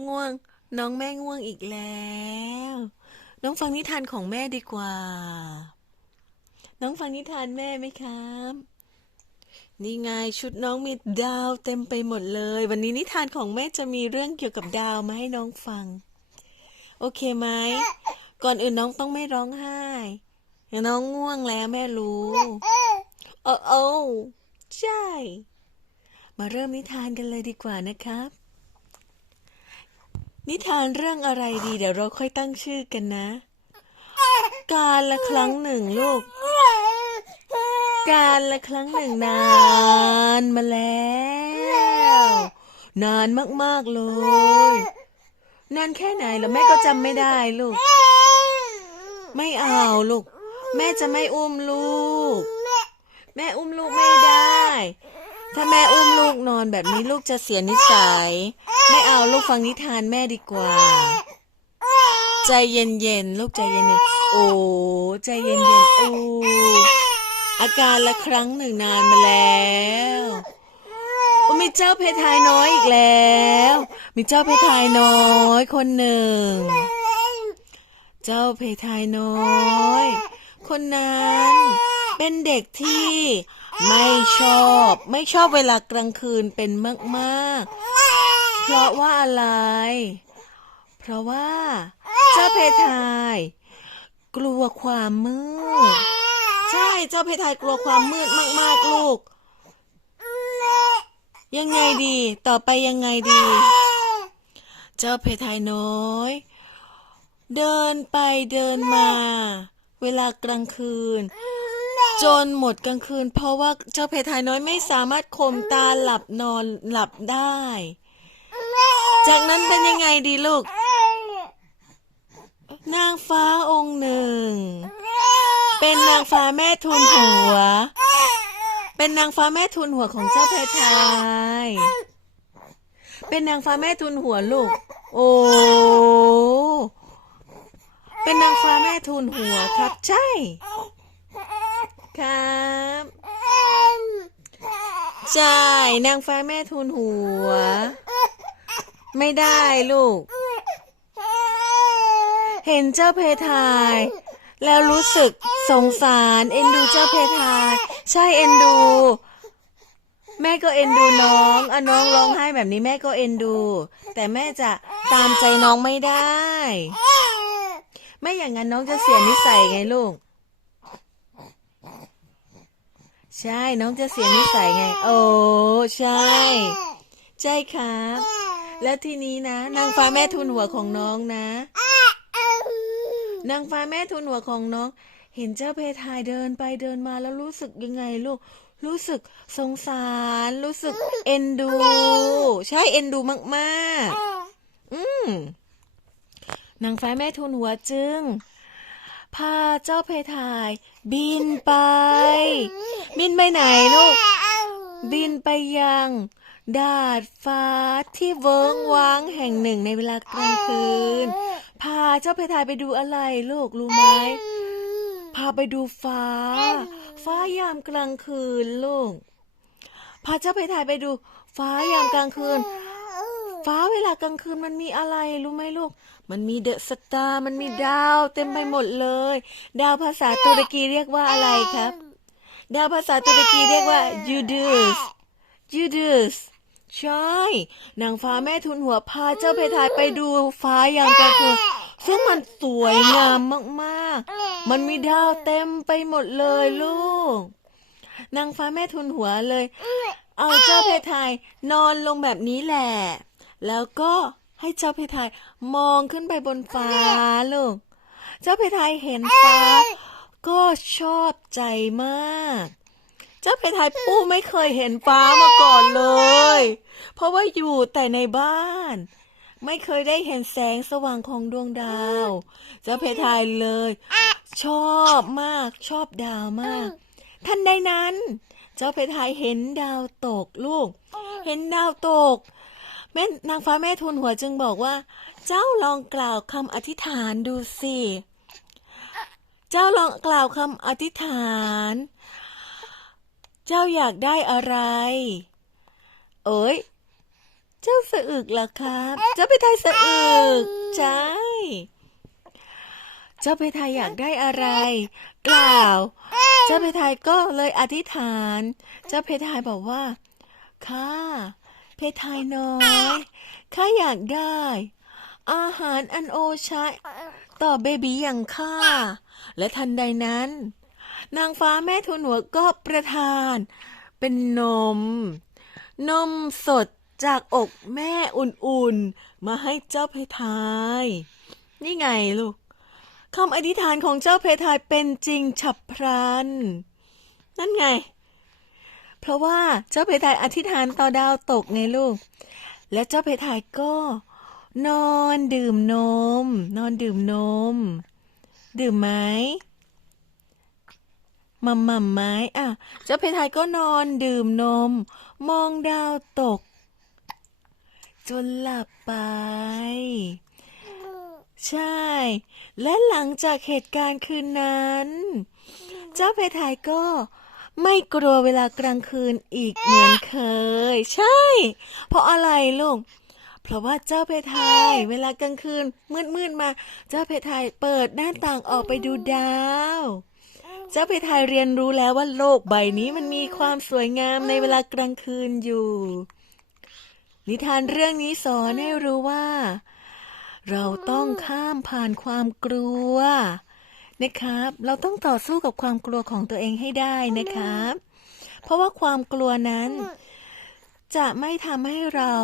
ง่วง น้องแม่ง่วงอีกแล้ว น้องฟังนิทานของแม่ดีกว่า น้องฟังนิทานแม่ไหมครับ นี่ไงชุดน้องมีดาวเต็มไปหมดเลย วันนี้นิทานของแม่จะมีเรื่องเกี่ยวกับดาวมาให้น้องฟัง โอเคไหม ก่อนอื่นน้องต้องไม่ร้องไห้ น้องง่วงแล้วแม่รู้โอ้โอ้ใช่ มาเริ่มนิทานกันเลยดีกว่านะครับ นิทานเรื่องอะไรดีเดี๋ยวเราค่อยตั้งชื่อกันนะ การละครั้งหนึ่งลูก การละครั้งหนึ่งนานมาแล้ว นานมากๆเลย นานแค่ไหนแล้วแม่ก็จำไม่ได้ลูก ไม่เอาลูก แม่จะไม่อุ้มลูก แม่อุ้มลูกไม่ได้ ถ้าแม่อุ้มลูกนอนแบบนี้ลูกจะเสียนิสัย ไม่เอาลูกฟังนิทานแม่ดีกว่า ใจเย็นๆลูกใจเย็นๆโอ้ใจเย็นๆโอ้อาการละครั้งหนึ่งนานมาแล้วโอ้มีเจ้าเพทายน้อยอีกแล้ว มีเจ้าเพทายน้อยคนหนึ่ง เจ้าเพทายน้อย คนนั้นเป็นเด็กที่ไม่ชอบ ไม่ชอบเวลากลางคืนเป็นมาก ๆ เพราะว่าอะไร เพราะว่า เจ้าเพทาย กลัวความมืด ใช่เจ้าเพทายกลัวความมืดมากๆลูก ยังไงดี ต่อไปยังไงดี เจ้าเพทายน้อย เดินไปเดินมา เวลากลางคืนจนหมดกลางคืน เพราะว่าเจ้าเพทายน้อยไม่สามารถข่มตาหลับนอนหลับได้ จากนั้นเป็นยังไงดีลูก นางฟ้าองค์หนึ่ง เป็นนางฟ้าแม่ทุนหัว เป็นนางฟ้าแม่ทุนหัวของเจ้าเพทาย เป็นนางฟ้าแม่ทุนหัวลูก โอ้เป็นนางฟ้าแม่ทุนหัวครับใช่ ครับใช่นางฟ้าแม่ทุนหัว ไม่ได้ลูก เห็นเจ้าเพทาย แล้วรู้สึกสงสารเอ็นดูเจ้าเพทาย ใช่เอ็นดู แม่ก็เอ็นดูน้องอะน้องร้องไห้แบบนี้แม่ก็เอ็นดู แต่แม่จะตามใจน้องไม่ได้ ไม่อย่างนั้นน้องจะเสียนิสัยไงลูก ใช่น้องจะเสียนิสัยไง โอ้ใช่ ใช่ครับ แล้วทีนี้นะ นางฟ้าแม่ทุนหัวของน้องนะ นางฟ้าแม่ทุนหัวของน้อง เห็นเจ้าเพทายเดินไปเดินมาแล้วรู้สึกยังไงลูก รู้สึกสงสาร รู้สึกเอ็นดู ใช่เอ็นดูมากๆ อืมนางฟ้าแม่ทุนหัวจึงพาเจ้าเพทายบินไป บินไปไหนลูก บินไปยัง ดาดฟ้าที่เวิ้งว้างแห่งหนึ่งในเวลากลางคืน พาเจ้าเพทายไปดูอะไรลูกรู้ไหม พาไปดูฟ้า ฟ้ายามกลางคืนลูก พาเจ้าเพทายไปดู ฟ้ายามกลางคืน ฟ้าเวลากลางคืนมันมีอะไรรู้ไหมลูก มันมีเดอะสตาร์มันมีดาว เต็มไปหมดเลย ดาวภาษาตุรกีเรียกว่าอะไรครับ ดาวภาษาตุรกีเรียกว่ายูดูสยูดูส ใช่นางฟ้าแม่ทุนหัวพาเจ้าเพทายไปดูฟ้ายามกลางคืนซึ่งมันสวยงามมากๆ มันมีดาวเต็มไปหมดเลยลูก นางฟ้าแม่ทุนหัวเลย เอาเจ้าเพทายนอนลงแบบนี้แหละ แล้วก็ให้เจ้าเพทายมองขึ้นไปบนฟ้าลูก เจ้าเพทายเห็นฟ้า ก็ชอบใจมาก เจ้าเพทายปู้ไม่เคยเห็นฟ้ามาก่อนเลย เพราะว่าอยู่แต่ในบ้าน ไม่เคยได้เห็นแสงสว่างของดวงดาว เจ้าเพทายเลย ชอบมากชอบดาวมากทันใดนั้น เจ้าเพทายเห็นดาวตกลูก เห็นดาวตกแม่นางฟ้าแม่ทุนหัวจึงบอกว่า เจ้าลองกล่าวคำอธิษฐานดูสิ เจ้าลองกล่าวคำอธิษฐาน จ้าอยากได้อะไร เอ้ย เจ้าสะอึกเหรอครับ เจ้าเปไทยสะอึก ใช่ เจ้าเปไทยอยากได้อะไร กล่าว เจ้าเปไทยก็เลยอธิษฐาน เจ้าเปพทยบอกว่า ข้าเปพทายน้อย ข้าอยากได้ อาหารอันโอชะต่อเบบีอย่างข้า และทันใดนั้น นางฟ้าแม่ทูนหัวก็ประทาน เป็นนม นมสดจากอกแม่อุ่นๆ มาให้เจ้าเพทาย นี่ไงลูกคำอธิษฐานของเจ้าเพทายเป็นจริงฉับพลัน นั่นไง เพราะว่าเจ้าเพทายอธิษฐานต่อดาวตกไงลูก และเจ้าเพทายก็ นอนดื่มนม นอนดื่มนม ดื่มไหม มัมมัมไม้อะ เจ้าเพทายก็นอนดื่มนม มองดาวตก จนหลับไป ใช่ และหลังจากเหตุการณ์คืนนั้น เจ้าเพทายก็ไม่กลัวเวลากลางคืนอีกเหมือนเคย ใช่ เพราะอะไรลูกเพราะว่าเจ้าเพทายเวลากลางคืนมืดๆมา เจ้าเพทายเปิดหน้าต่างออกไปดูดาว เจ้าไปไทยเรียนรู้แล้วว่าโลกใบนี้มันมีความสวยงามในเวลากลางคืนอยู่ นิทานเรื่องนี้สอนให้รู้ว่า เราต้องข้ามผ่านความกลัวนะครับ เราต้องต่อสู้กับความกลัวของตัวเองให้ได้นะครับ เพราะว่าความกลัวนั้น จะไม่ทำให้เรา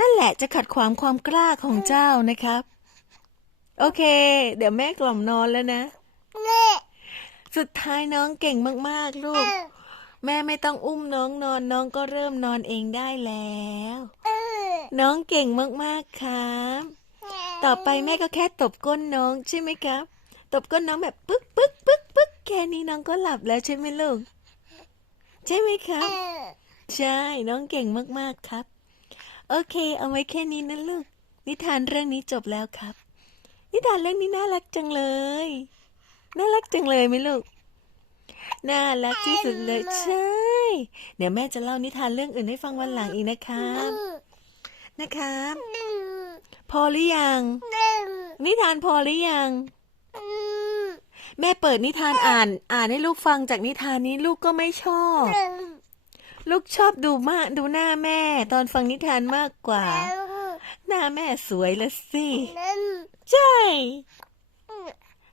นั่นแหละจะขัดขวางความกล้าของเจ้านะครับ โอเค เดี๋ยวแม่กล่อมนอนแล้วนะ สุดท้ายน้องเก่งมากๆ ลูก แม่ไม่ต้องอุ้มน้องนอนน้องก็เริ่มนอนเองได้แล้ว น้องเก่งมากๆครับ ต่อไปแม่ก็แค่ตบก้นน้องใช่ไหมครับ ตบก้นน้องแบบปึ๊กปึ๊กปึ๊กปึ๊กแค่นี้น้องก็หลับแล้วใช่ไหมลูก ใช่ไหมครับ ใช่ น้องเก่งมากๆครับ โอเค เอาไว้แค่นี้นะลูก นิทานเรื่องนี้จบแล้วครับ นิทานเรื่องนี้น่ารักจังเลย น่ารักจังเลยไหมลูก น่ารักที่สุดเลยใช่ เดี๋ยวแม่จะเล่านิทานเรื่องอื่นให้ฟังวันหลังอีกนะครับ นะครับ พอหรือยัง นิทานพอหรือยัง แม่เปิดนิทานอ่าน อ่านให้ลูกฟังจากนิทานนี้ลูกก็ไม่ชอบ ลูกชอบดูมากดูหน้าแม่ ตอนฟังนิทานมากกว่า หน้าแม่สวยละสิ ใช่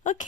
โอเค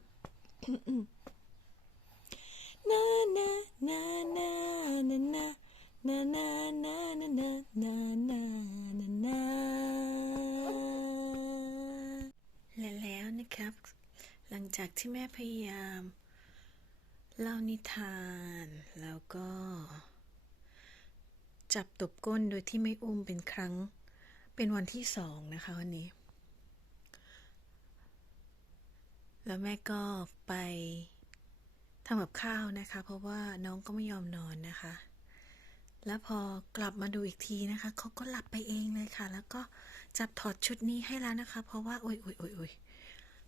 พยายามเล่านิทาน แล้วก็ จับตบก้นโดยที่ไม่อุ้มเป็นครั้ง เป็นวันที่สองนะคะวันนี้ แล้วแม่ก็ไปทำกับข้าวนะคะ เพราะว่าน้องก็ไม่ยอมนอนนะคะ แล้วพอกลับมาดูอีกทีนะคะเขาก็หลับไปเองเลยค่ะ แล้วก็จับถอดชุดนี้ให้แล้วนะคะ เพราะว่าโอ้ยโอ้ยโอ้ย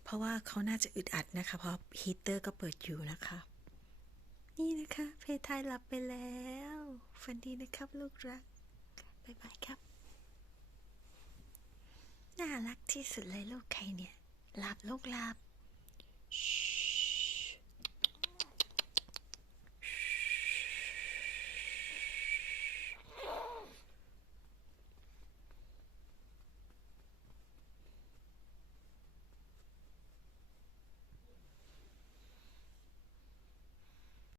เพราะว่าเขาน่าจะอึดอัดนะคะ เพราะฮีเตอร์ก็เปิดอยู่นะคะ นี่นะคะ เพทายหลับไปแล้ว ฝันดีนะครับ ลูกรัก บ๊ายบายครับ น่ารักที่สุดเลยลูกใครเนี่ยหลับลูกหลับ Shh